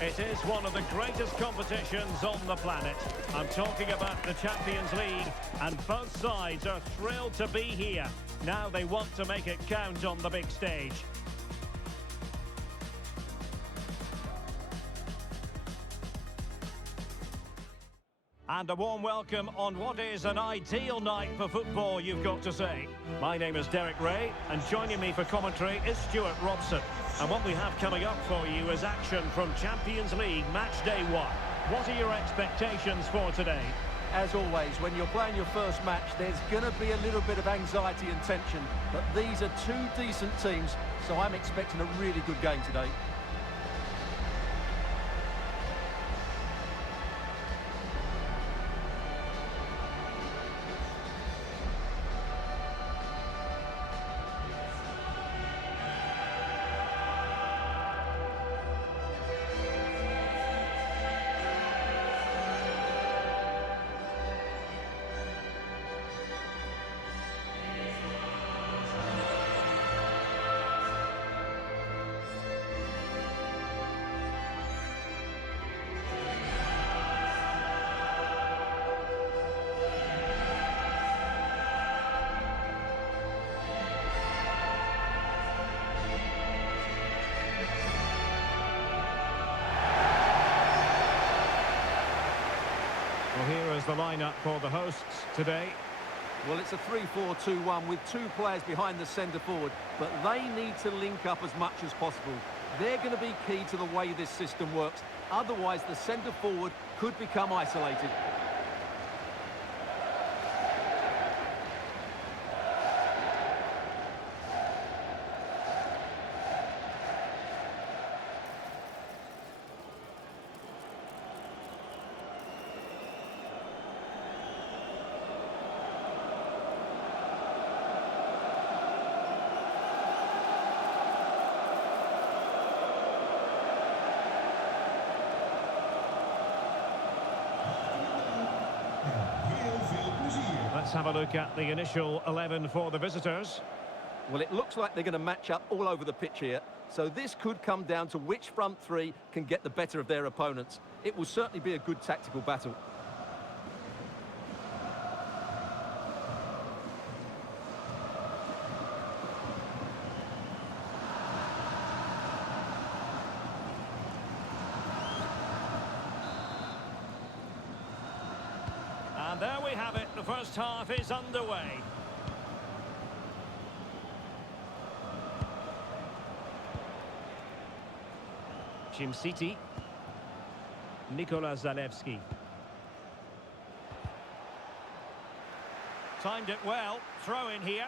It is one of the greatest competitions on the planet. I'm talking about the Champions League, and both sides are thrilled to be here. Now they want to make it count on the big stage. And a warm welcome on what is an ideal night for football, you've got to say. My name is Derek Ray, and joining me for commentary is Stuart Robson. And what we have coming up for you is action from Champions League Match Day 1. What are your expectations for today? As always, when you're playing your first match, there's going to be a little bit of anxiety and tension. But these are two decent teams, so I'm expecting a really good game today. Well, here is the lineup for the hosts today. Well, it's a 3-4-2-1 with two players behind the centre forward, but they need to link up as much as possible. They're going to be key to the way this system works. Otherwise, the centre forward could become isolated. Let's have a look at the initial 11 for the visitors. Well, it looks like they're going to match up all over the pitch here. So this could come down to which front three can get the better of their opponents. It will certainly be a good tactical battle. And there we have it, the first half is underway. City. Nikola Zalewski. Timed it well, throw in here.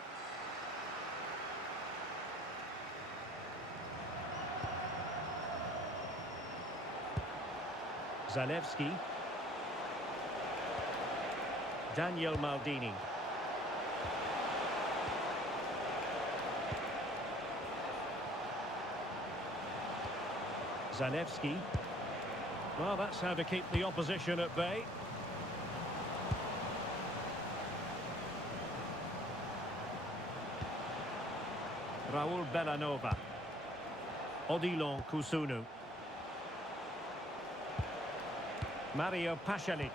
Zalewski. Daniel Maldini. Zalewski. Well, that's how to keep the opposition at bay. Raul Bellanova. Odilon Kusunu. Mario Pasalic.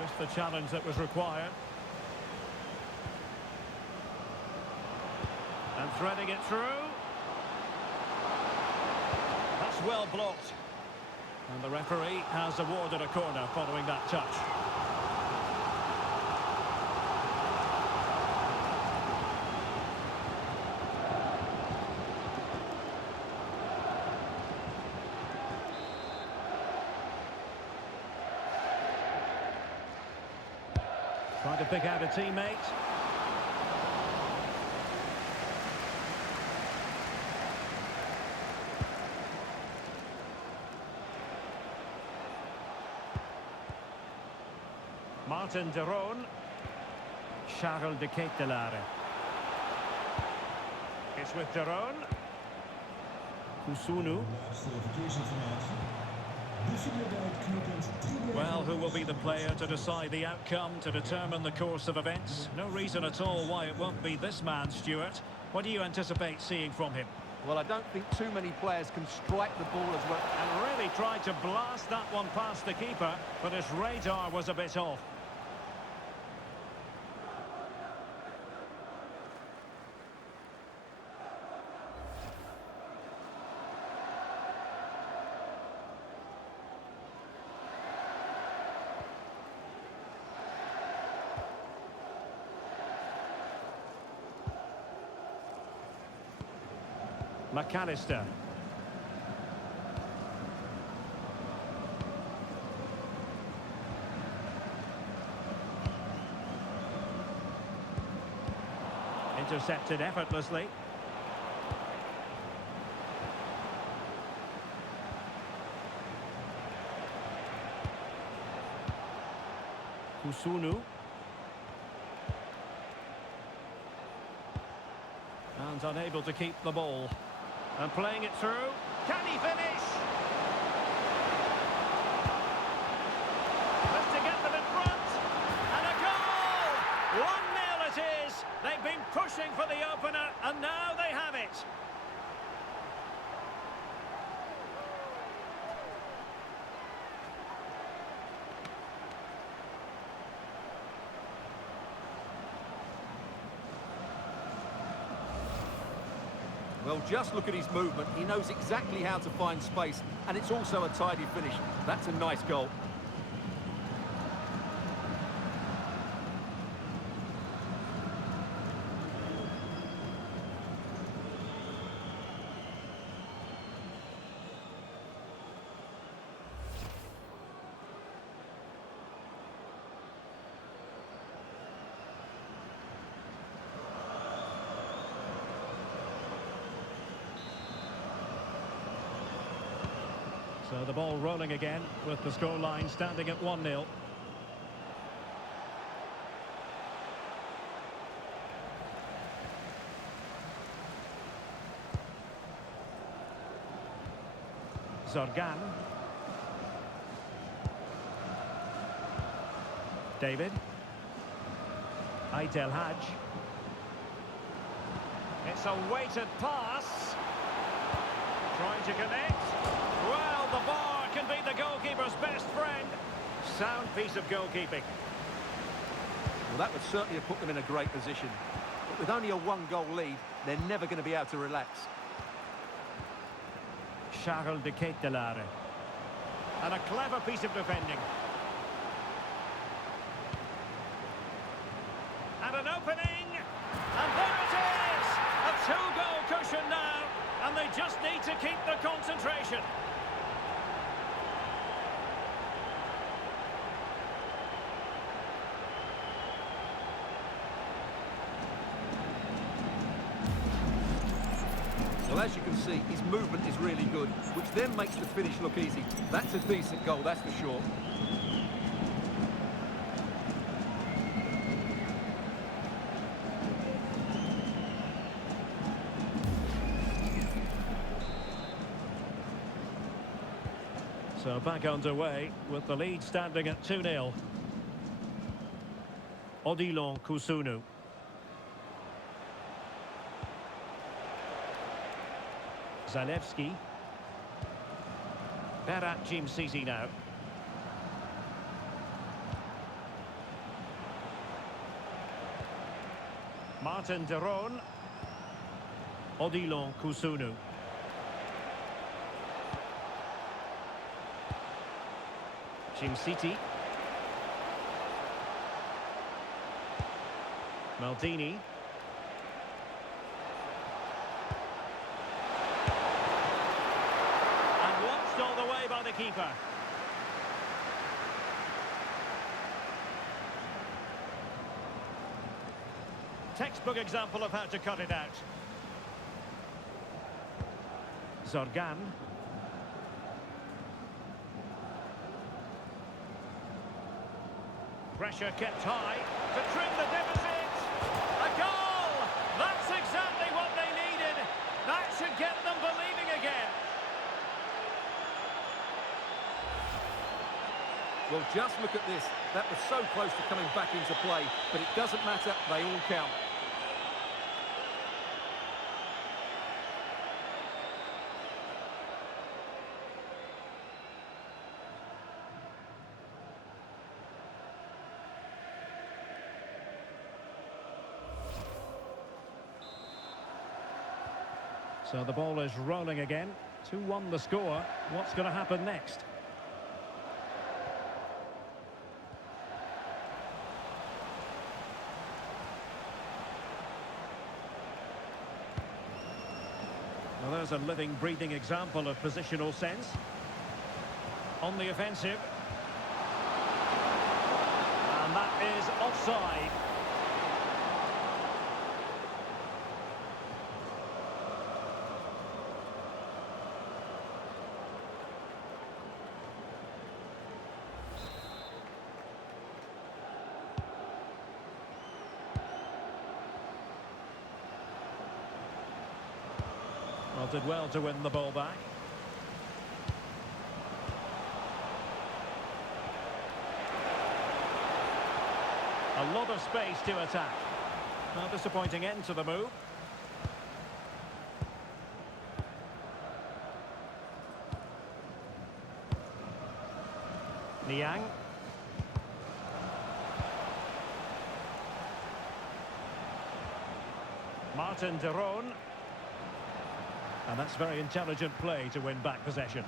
Just the challenge that was required. And threading it through. That's well blocked. And the referee has awarded a corner following that touch. Trying to pick out a teammate. Martin de Roon. Charles de Ketelaere. It's with de Roon. Kusunu. Well, who will be the player to decide the outcome, to determine the course of events? No reason at all why it won't be this man, Stuart. What do you anticipate seeing from him? Well, I don't think too many players can strike the ball as well. And really tried to blast that one past the keeper, but his radar was a bit off. McAllister. Intercepted effortlessly. Kusunu. And unable to keep the ball. And playing it through. Can he finish? Just to get them in front. And a goal! 1-0 it is. They've been pushing for the opener, and now they have it. Well, just look at his movement. He knows exactly how to find space, and it's also a tidy finish. That's a nice goal. So the ball rolling again with the scoreline standing at 1-0. Zorgan. David. Aitel Haj. It's a weighted pass. Trying to connect. Well, the bar can be the goalkeeper's best friend. Sound piece of goalkeeping. Well, that would certainly have put them in a great position. But with only a one-goal lead, they're never going to be able to relax. Charles de Ketelaere. And a clever piece of defending. And an opening. And there it is! A two-goal cushion now. And they just need to keep the concentration. Well, as you can see, his movement is really good, which then makes the finish look easy. That's a decent goal, that's for sure. So back underway with the lead standing at 2-0. Odilon Kusunu. Zalewski. Berat Jimsisi now. Martin de Roon. Odilon Kusunu. Jimsiti. Maldini. And watched all the way by the keeper. Textbook example of how to cut it out. Zorgan. Pressure kept high to trim the deficit. A goal! That's exactly what they needed. That should get them believing again. Well, just look at this. That was so close to coming back into play, but it doesn't matter. They all count. So the ball is rolling again. 2-1 the score. What's going to happen next? Well, there's a living, breathing example of positional sense. On the offensive. And that is offside. Well, did well to win the ball back. A lot of space to attack. A disappointing end to the move. Niang. Martin de Roon. And that's very intelligent play to win back possession.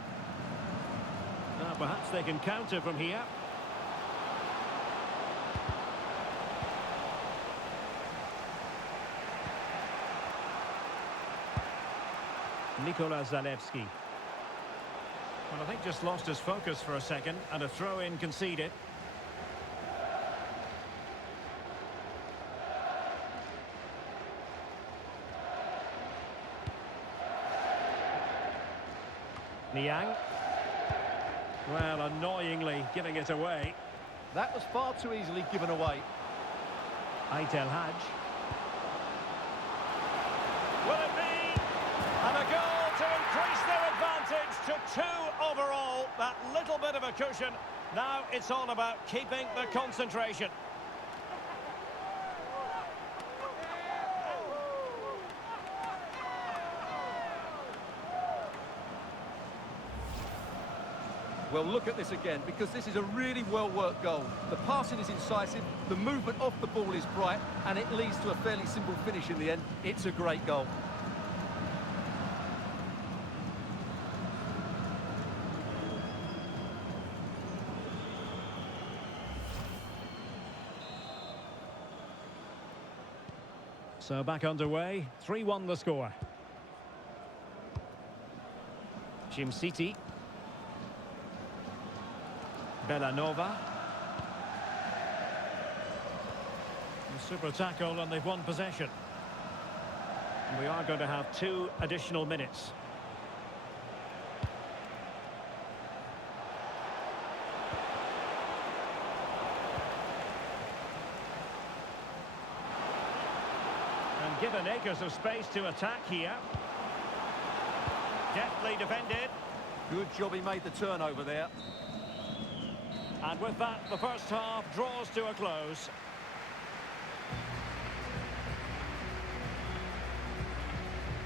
Now perhaps they can counter from here. Nikola Zalewski. Well, I think just lost his focus for a second, and a throw-in conceded. Niang. Well, annoyingly giving it away. That was far too easily given away. Aitel Haj. Will it be? And a goal to increase their advantage to 2 overall. That little bit of a cushion. Now it's all about keeping the concentration. Well, look at this again, because this is a really well-worked goal. The passing is incisive, the movement off the ball is bright, and it leads to a fairly simple finish in the end. It's a great goal. So back underway, 3-1 the score. Jim City. Bellanova. Super tackle, and they've won possession. And we are going to have 2 additional minutes. And given acres of space to attack here. Deftly defended. Good job he made the turnover there. And with that, the first half draws to a close.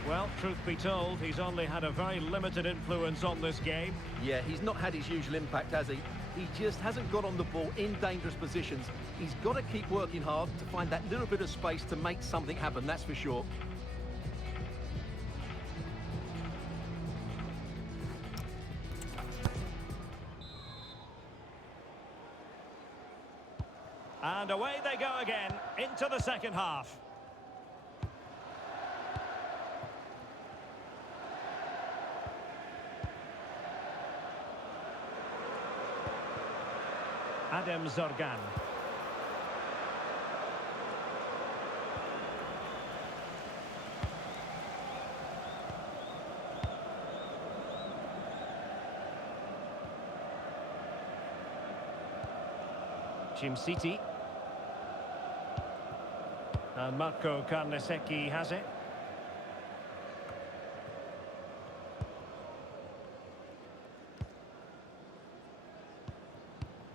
Well, truth be told, he's only had a very limited influence on this game. Yeah, he's not had his usual impact, has he? He just hasn't got on the ball in dangerous positions. He's got to keep working hard to find that little bit of space to make something happen, that's for sure. And away they go again, into the second half. Adem Zorgan. Jim City. And Marco Carnesecchi has it.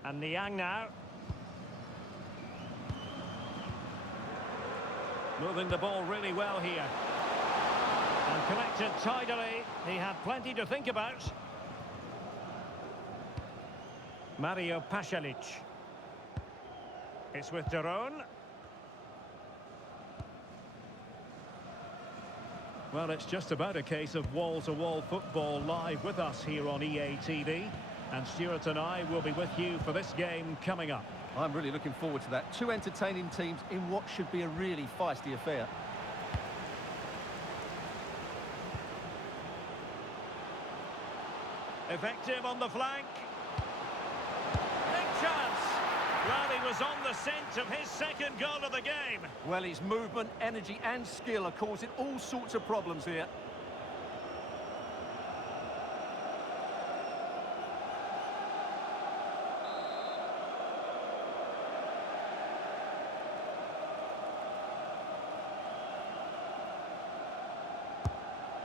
And Niang now. Moving the ball really well here. And collected tidily. He had plenty to think about. Mario Pasalic. It's with de Roon. Well, it's just about a case of wall-to-wall football live with us here on EA TV. And Stuart and I will be with you for this game coming up. I'm really looking forward to that. Two entertaining teams in what should be a really feisty affair. Effective on the flank. Big chance. Well, he was on the scent of his second goal of the game. Well, his movement, energy and skill are causing all sorts of problems here.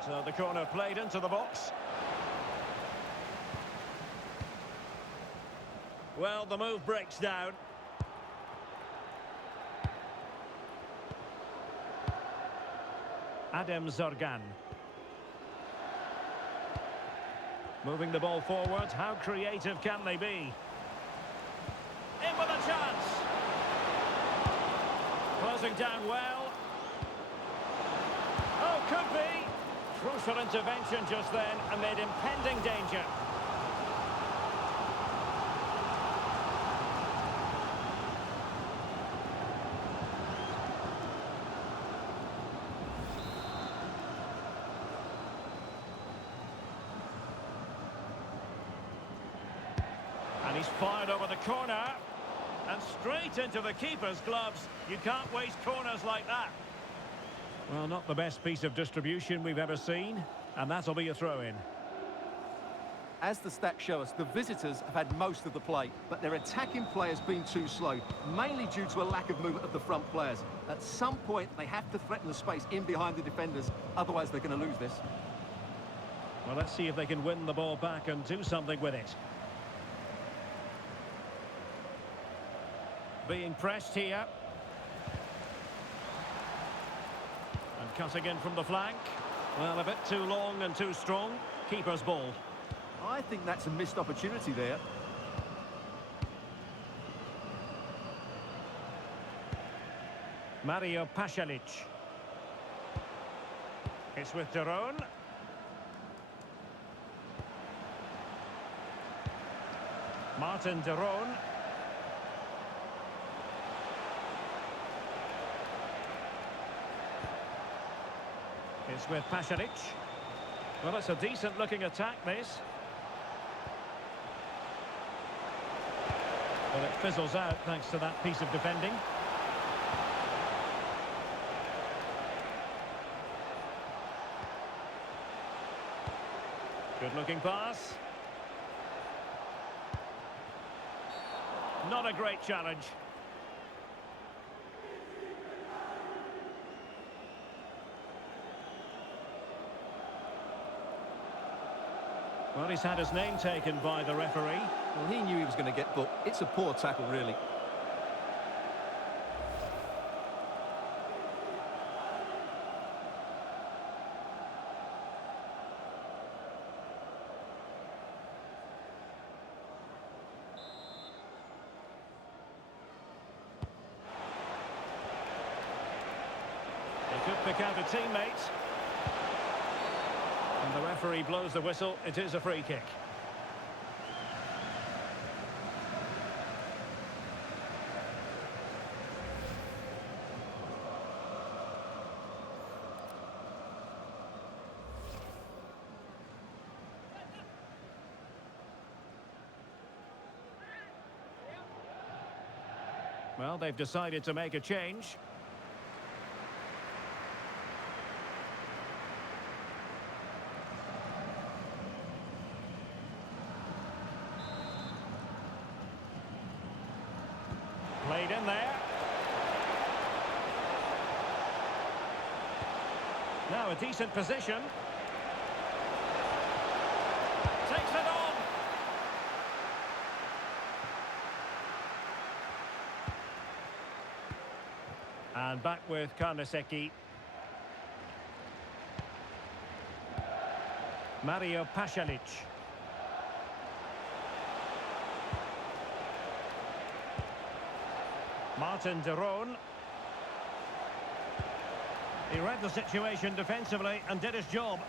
So the corner played into the box. Well, the move breaks down. Adem Zorgan. Moving the ball forward. How creative can they be? In with a chance. Closing down well. Oh, could be. Crucial intervention just then amid impending danger. And he's fired over the corner. And straight into the keeper's gloves. You can't waste corners like that. Well, not the best piece of distribution we've ever seen. And that'll be a throw-in. As the stats show us, the visitors have had most of the play, but their attacking play has been too slow, mainly due to a lack of movement of the front players. At some point, they have to threaten the space in behind the defenders, otherwise they're going to lose this. Well, let's see if they can win the ball back and do something with it. Being pressed here. And cutting in from the flank. Well, a bit too long and too strong. Keeper's ball. I think that's a missed opportunity there. Mario Pasalic. It's with Daron. Martin Daron. It's with Pasalic. Well, it's a decent-looking attack, this. Well, it fizzles out thanks to that piece of defending. Good-looking pass. Not a great challenge. Well, he's had his name taken by the referee. Well, he knew he was going to get booked. It's a poor tackle, really. He could pick out a teammate. And the referee blows the whistle. It is a free kick. Well, they've decided to make a change. Played in there. Now a decent position. Takes it on. And back with Karnaseki. Mario Pasalic. Martin Daron. He read the situation defensively and did his job.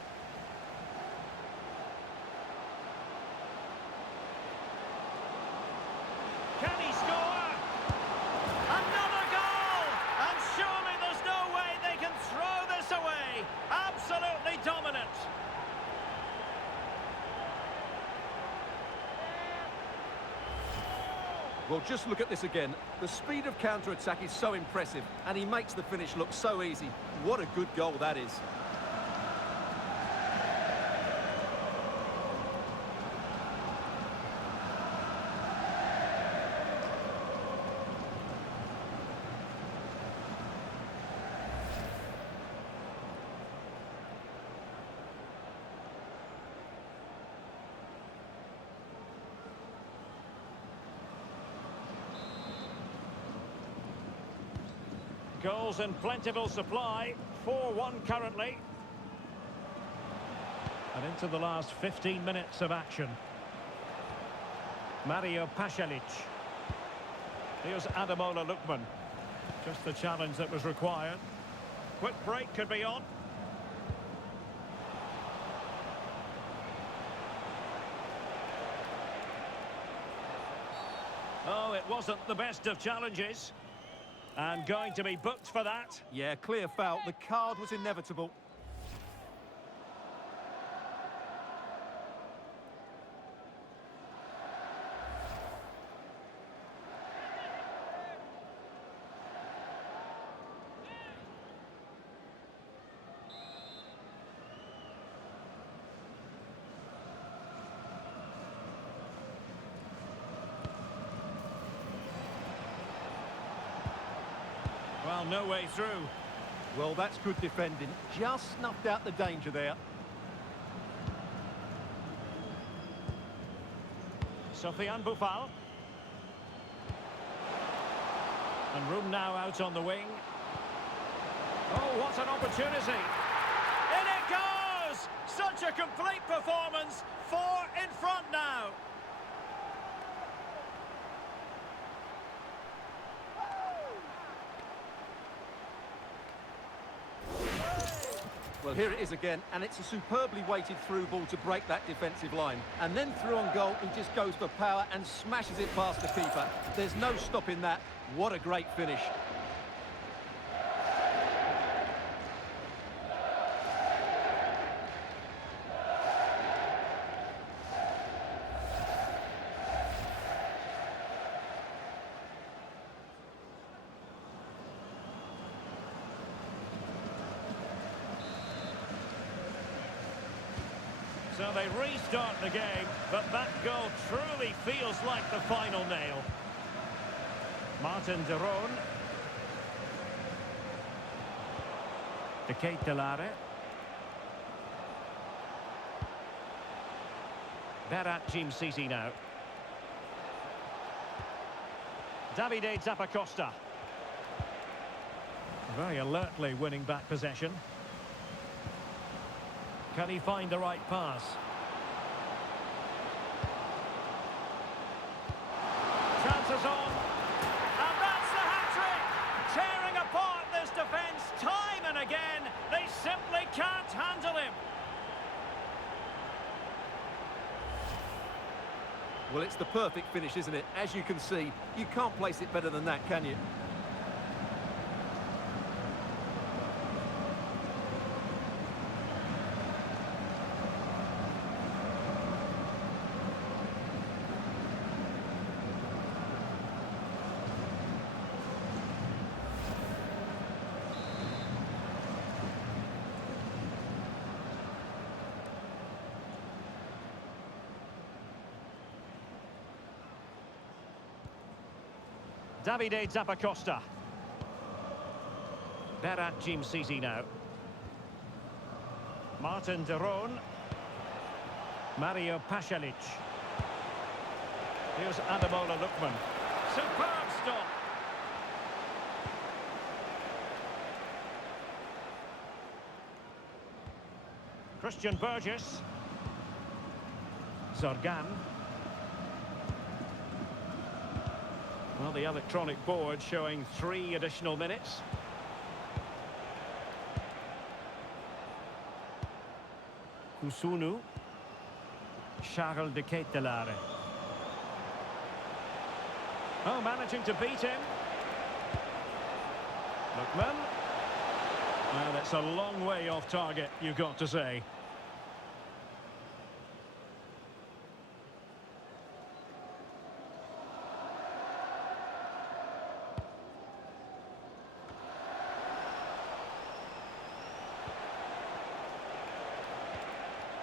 Can he score? Another goal! And surely there's no way they can throw this away. Absolutely dominant. Well, just look at this again. The speed of counter-attack is so impressive, and he makes the finish look so easy. What a good goal that is. Goals in plentiful supply, 4-1 currently. And into the last 15 minutes of action. Mario Pasalic. Here's Ademola Lookman. Just the challenge that was required. Quick break could be on. Oh, it wasn't the best of challenges. And going to be booked for that. Yeah, clear foul. The card was inevitable. Well, no way through. Well, that's good defending. Just snuffed out the danger there. Sofiane Boufal. And room now out on the wing. Oh, what an opportunity. In it goes! Such a complete performance. 4 in front now. Well, here it is again, and it's a superbly weighted through ball to break that defensive line. And then through on goal, he just goes for power and smashes it past the keeper. There's no stopping that. What a great finish. So they restart the game, but that goal truly feels like the final nail. Martin de Roon. De Ketelare. Berat Jim-Sisi now. Davide Zappacosta. Very alertly winning back possession. Can he find the right pass? Chances on. And that's the hat-trick! Tearing apart this defence time and again. They simply can't handle him. Well, it's the perfect finish, isn't it? As you can see, you can't place it better than that, can you? Davide Zappacosta. Berat Jim-Sisi now. Martin de Roon. Mario Pasalic. Here's Ademola Lookman. Superb stop. Christian Burgess. Zorgan. Well, the electronic board showing 3 additional minutes. Kusunu. Charles de Ketelare. Oh, managing to beat him. Lookman. Well, it's a long way off target, you've got to say.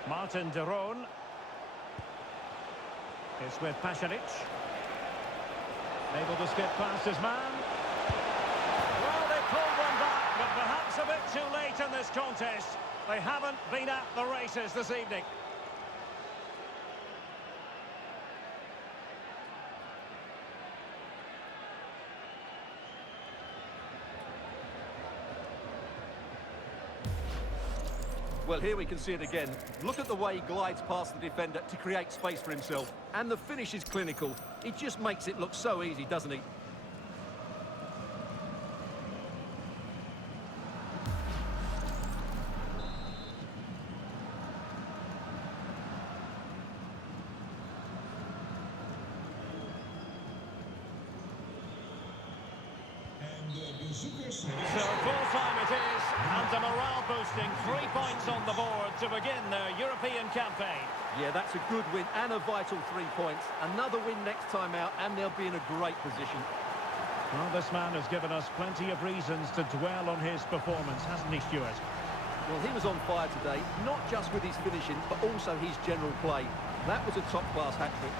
Martin de Roon. It's with Pasalic. Able to skip past his man. Well, they pulled one back, but perhaps a bit too late in this contest. They haven't been at the races this evening. Well, here we can see it again. Look at the way he glides past the defender to create space for himself. And the finish is clinical. He just makes it look so easy, doesn't he? So full-time it is, and a morale-boosting 3 points on the board to begin their European campaign. Yeah, that's a good win and a vital 3 points. Another win next time out, and they'll be in a great position. Well, this man has given us plenty of reasons to dwell on his performance, hasn't he, Stuart? Well, he was on fire today, not just with his finishing, but also his general play. That was a top-class hat-trick.